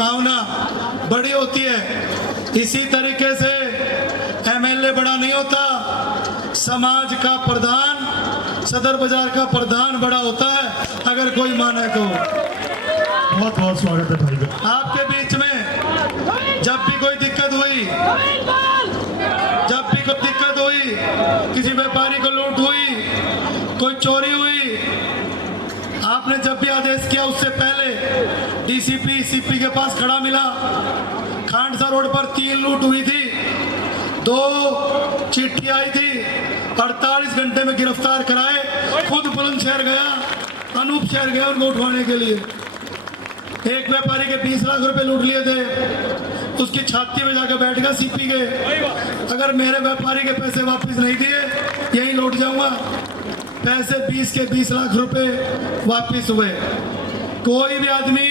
भावना बड़ी होती है। इसी तरीके से एमएलए बड़ा नहीं होता, समाज का प्रधान, सदर बाजार का प्रधान बड़ा होता है, अगर कोई माने तो। बहुत बहुत स्वागत है भाई। आपके बीच में जब भी कोई दिक्कत हुई, किसी व्यापारी को लूट हुई, कोई चोरी हुई, आपने जब भी आदेश किया उससे पहले डीसीपी सीपी के पास खड़ा मिला। खांडसा रोड पर 3 लूट हुई थी, 2 चिट्ठी आई थी, 48 घंटे में गिरफ्तार कराए। खुद बुलंदशहर गया, अनूप शहर गया उनको उठवाने के लिए। एक व्यापारी के 20 लाख रुपए लूट लिए थे, उसकी छाती में जाकर बैठ गया सीपी के, अगर मेरे व्यापारी के पैसे वापस नहीं दिए यहीं लौट जाऊंगा। पैसे 20 के 20 लाख रुपए वापस हुए। कोई भी आदमी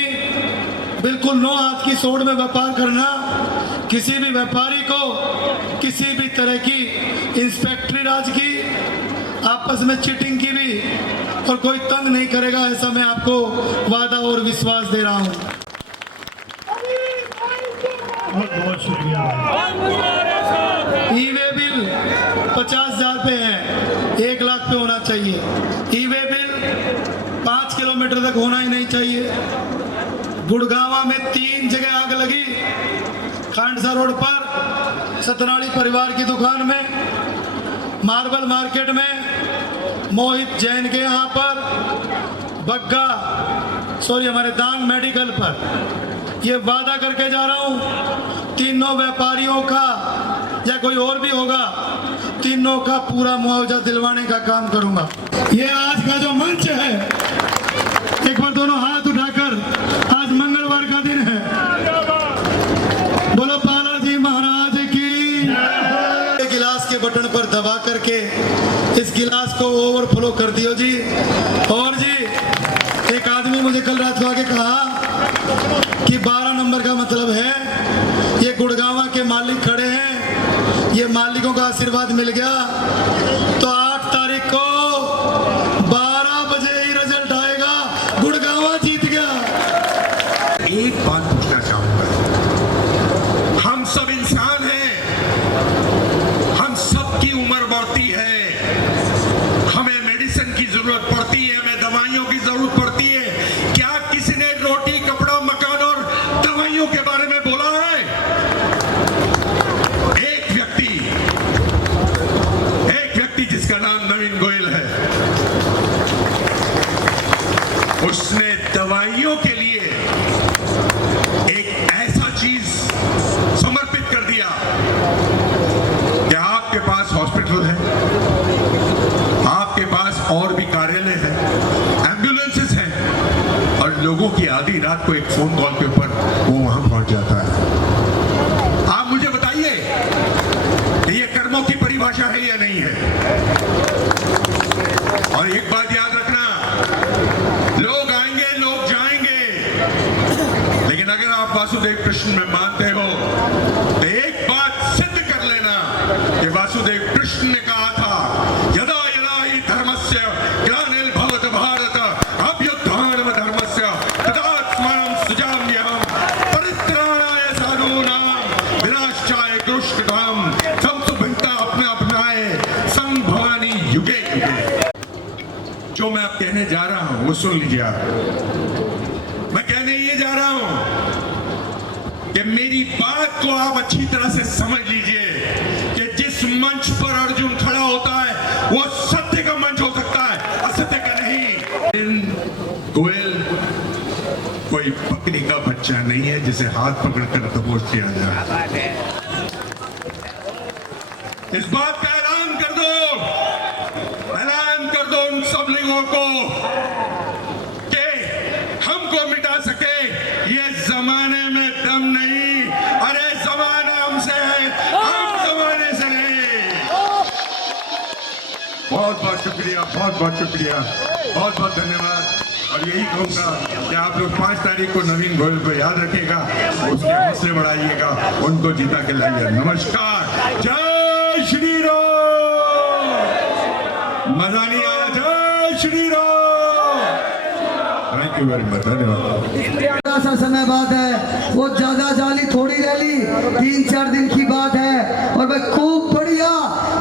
बिल्कुल 9 हाथ की सोड में व्यापार करना, किसी भी व्यापारी को किसी भी तरह की इंस्पेक्टरी राज की, आपस में चीटिंग की भी और कोई तंग नहीं करेगा, ऐसा मैं आपको वादा और विश्वास दे रहा हूं। बहुत बहुत शुक्रिया। ई वे बिल 50,000 पे है, 1 लाख पे होना चाहिए। ई वे बिल 5 किलोमीटर तक होना ही नहीं चाहिए। गुड़गांव में 3 जगह आग लगी, खांडसा रोड पर सतनाड़ी परिवार की दुकान में, मार्बल मार्केट में मोहित जैन के यहाँ पर, हमारे दान मेडिकल पर। ये वादा करके जा रहा हूं, तीनों व्यापारियों का या कोई और भी होगा, तीनों का पूरा मुआवजा दिलवाने का काम करूंगा। ये आज का जो मंच है, एक बार दोनों हाथ उठाकर, आज मंगलवार का दिन है, बोलो बालाजी महाराज की। गिलास के बटन पर दबा करके इस गिलास को ओवरफ्लो कर दियो जी। और जी, एक आदमी मुझे कल रात को आके कहा कि 12 नंबर का मतलब है, ये गुड़गांव के मालिक खड़े हैं, ये मालिकों का आशीर्वाद मिल गया तो 8 तारीख को 12 बजे ही रिजल्ट आएगा, गुड़गांव जीत गया। एक बात पूछना चाहूंगा, हम सब इंसान हैं, हम सबकी उम्र बढ़ती है, हमें मेडिसिन की जरूरत पड़ती है, हमें दवाइयों की जरूरत पड़ती है। क्या किसी ने रोटी, कपड़ा, मकान और दवाइयों के बारे में बोला है? एक व्यक्ति जिसका नाम नवीन गोयल है, उसने दवाइयों के लिए एक ऐसा चीज समर्पित कर दिया कि आपके पास हॉस्पिटल है, आपके पास और भी कार्यालय है, एम्बुलेंसेस हैं, और लोगों की आधी रात को एक फोन कॉल के ऊपर वो वहां पहुंच जाता है। आप मुझे बताइए कि ये कर्मों की परिभाषा है या नहीं है? और एक बात याद रखना, लोग आएंगे, लोग जाएंगे, लेकिन अगर आप वासुदेव कृष्ण में मानते हो तो एक बात सिद्ध कर लेना कि वासुदेव कृष्ण ने कहा था, यदा यदा हि धर्मस्य ग्लानिर्भवति भारत अभ्युत्थानम् धर्मस्य तदात्मानं सृजाम्यहम् परित्राणाय साधूनां विनाशाय दुष्कृताम् सबसु भिन्नता अपना अपनाए संभवानि युगे युगे। जो मैं अब कहने जा रहा हूं वो सुन लीजिए आप। मैं कहने ये जा रहा हूं कि मेरी बात को आप अच्छी तरह से समझ लीजिए कि जिस मंच पर अर्जुन खड़ा होता है वो सत्य का मंच हो सकता है, असत्य का नहीं। गोयल कोई बकरी का बच्चा नहीं है जिसे हाथ पकड़कर दबोच किया जाए। इस बात का ऐलान कर दो उन सब लोगों को कि हमको मिटा सके ये जमाने में दम नहीं। अरे जमाना हमसे है, हम जमाने से नहीं। बहुत बहुत शुक्रिया, बहुत बहुत शुक्रिया, बहुत बहुत धन्यवाद। और यही कहूँगा कि आप लोग 5 तारीख को नवीन गोयल को याद रखिएगा, उसके हौसले बढ़ाइएगा, उनको जीता के लाइए। नमस्कार, जय श्री राम। मजा नहीं आया? जय Shri Ram. Thank you very much, धन्यवाद। सा समय बाद है, वो ज्यादा जाली थोड़ी रैली 3-4 दिन की बात है। और भाई खूब बढ़िया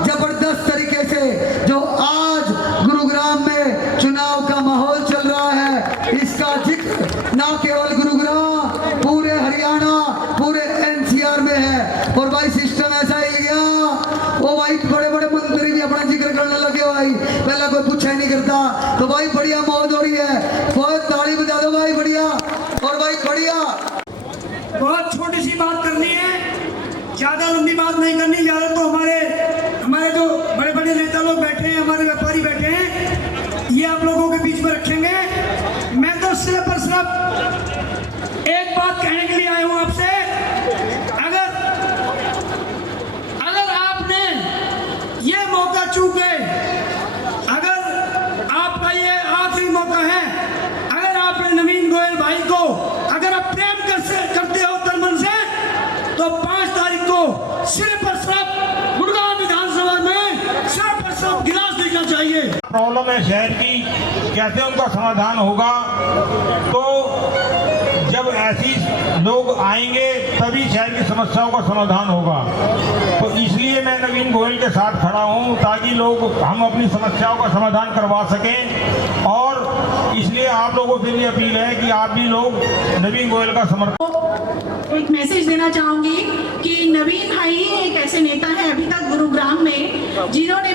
जबरदस्त तरीके से जो आज गुरुग्राम में चुनाव का माहौल चल रहा है, इसका जिक्र ना केवल गुरुग्राम पूरे हरियाणा पूरे एनसीआर में है। और भाई सिस्टम ऐसा ही गया, वो भाई बड़े बड़े मंत्री भी अपना जिक्र करने लगे भाई, पहला कोई पूछा ही नहीं करता। तो भाई बढ़िया मौज हो रही है, बहुत ताली बजा दो भाई, बढ़िया। और भाई बढ़िया, बहुत छोटी सी बात करनी है, ज्यादा लंबी बात नहीं करनी। ज्यादा तो हमारे जो बड़े बड़े नेता लोग बैठे हैं, हमारे व्यापारी बैठे हैं, ये आप लोगों के बीच में रखेंगे। मैं तो सिर्फ और सिर्फ एक बात कहने के लिए आया हूं आपसे। अगर आपने ये मौका चूक गए, अगर आपका ये आखिरी मौका है, अगर आपने नवीन गोयल भाई को अगर आप प्रेम करते हो तन मन से, तो 5 तारीख को सिर्फ और सिर्फ गुड़गांव विधानसभा में सिर्फ और सिर्फ गिलास देना चाहिए। प्रॉब्लम है शहर की, कैसे उनका समाधान होगा? तो जब ऐसी लोग आएंगे तभी शहर की समस्याओं का समाधान होगा। तो इसलिए मैं नवीन गोयल के साथ खड़ा हूं, ताकि हम अपनी समस्याओं का समाधान करवा सकें। और इसलिए आप लोगों से भी अपील है कि आप भी लोग नवीन गोयल का समर्थन। एक मैसेज देना चाहूंगी कि नवीन भाई एक ऐसे नेता है अभी तक गुरुग्राम में जिन्होंने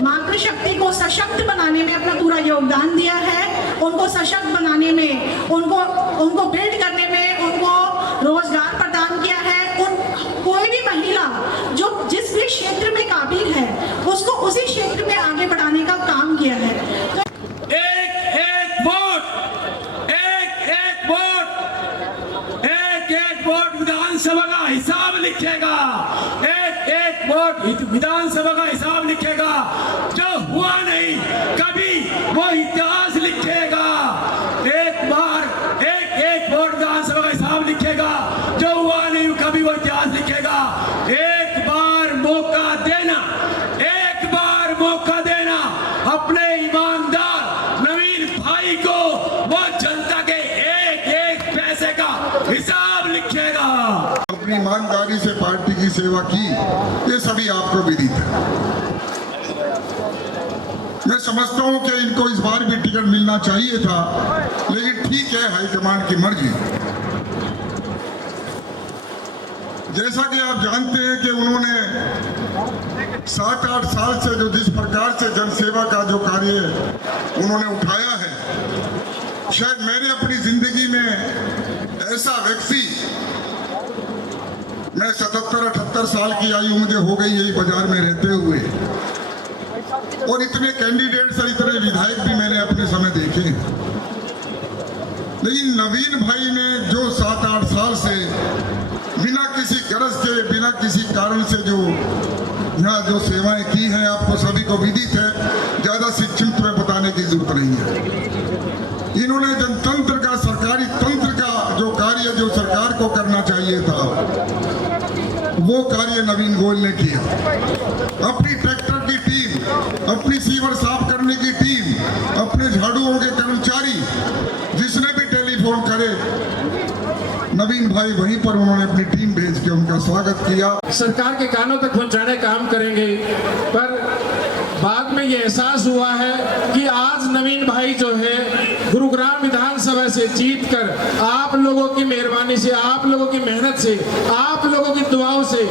मातृ शक्ति को सशक्त बनाने में अपना पूरा योगदान दिया है। उनको सशक्त बनाने में, उनको बिल्ड करने में, उनको रोजगार प्रदान किया है। कोई भी महिला जो जिस भी क्षेत्र में काबिल है, उसको उसी क्षेत्र में आगे बढ़ाने का काम किया है। तो एक वोट विधानसभा का हिसाब लिखेगा, एक वोट विधानसभा का हिसाब लिखेगा। जो हुआ नहीं कभी वो इतिहास लिखेगा। एक वोट विधानसभा का हिसाब लिखेगा, जो हुआ नहीं कभी वो इतिहास लिखेगा। एक बार मौका देना अपने ईमानदार नवीन भाई को, वो जनता के एक पैसे का हिसाब लिखेगा। अपनी ईमानदारी से पार्टी की सेवा की, ये सभी आपको विदित है। मैं समझता हूं कि इनको इस बार भी टिकट मिलना चाहिए था, लेकिन ठीक है, हाईकमान की मर्जी। जैसा कि आप जानते हैं कि उन्होंने 7-8 साल से जो जिस प्रकार से जनसेवा का जो कार्य उन्होंने उठाया है, शायद मैंने अपनी जिंदगी में ऐसा व्यक्ति, मैं 77-78 साल की आयु मुझे हो गई यही बाजार में रहते हुए, और इतने कैंडिडेट्स और इतने विधायक भी मैंने अपने समय देखे। लेकिन नवीन भाई ने जो 7-8 साल से बिना किसी गरज के, बिना किसी कारण से जो यहाँ जो सेवाएं की हैं, आपको सभी को विदित है, ज्यादा संक्षिप्त में बताने की जरूरत नहीं है। इन्होंने जनतंत्र का, सरकारी तंत्र का जो कार्य जो सरकार को करना चाहिए था, वो कार्य नवीन गोयल ने किया। अपनी ट्रैक्टर की टीम, अपनी सीवर साफ करने की टीम, अपने झाड़ुओं के कर्मचारी, जिसने भी टेलीफोन करे, नवीन भाई वहीं पर उन्होंने अपनी टीम भेज के उनका स्वागत किया। सरकार के कानों तक पहुंचाने का काम करेंगे, पर बाद में ये एहसास हुआ है कि आज नवीन भाई जो है गुरुग्राम विधानसभा से जीतकर, आप लोगों की मेहरबानी से, आप लोगों की मेहनत से, आप लोगों की दुआओं से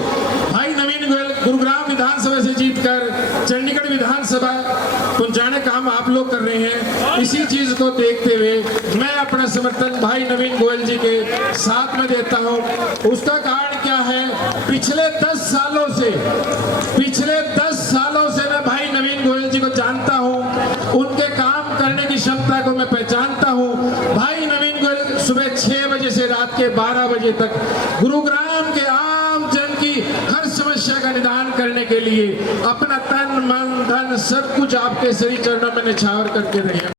भाई नवीन गोयल गुरुग्राम विधानसभा से जीतकर चंडीगढ़ विधानसभा पहुंचाने का काम आप लोग कर रहे हैं। इसी चीज को देखते हुए मैं अपना समर्थन भाई नवीन गोयल जी के साथ में देता हूं। उसका कारण क्या है? पिछले 10 सालों से मैं भाई नवीन गोयल जी को जानता हूं, उनके काम करने की क्षमता को मैं पहचानता हूं। भाई नवीन गोयल सुबह 6 बजे से रात के 12 बजे तक गुरुग्राम के आम जन की हर समस्या का निदान करने के लिए अपना तन मन धन सब कुछ आपके श्री चरणों में निछावर करके रहे।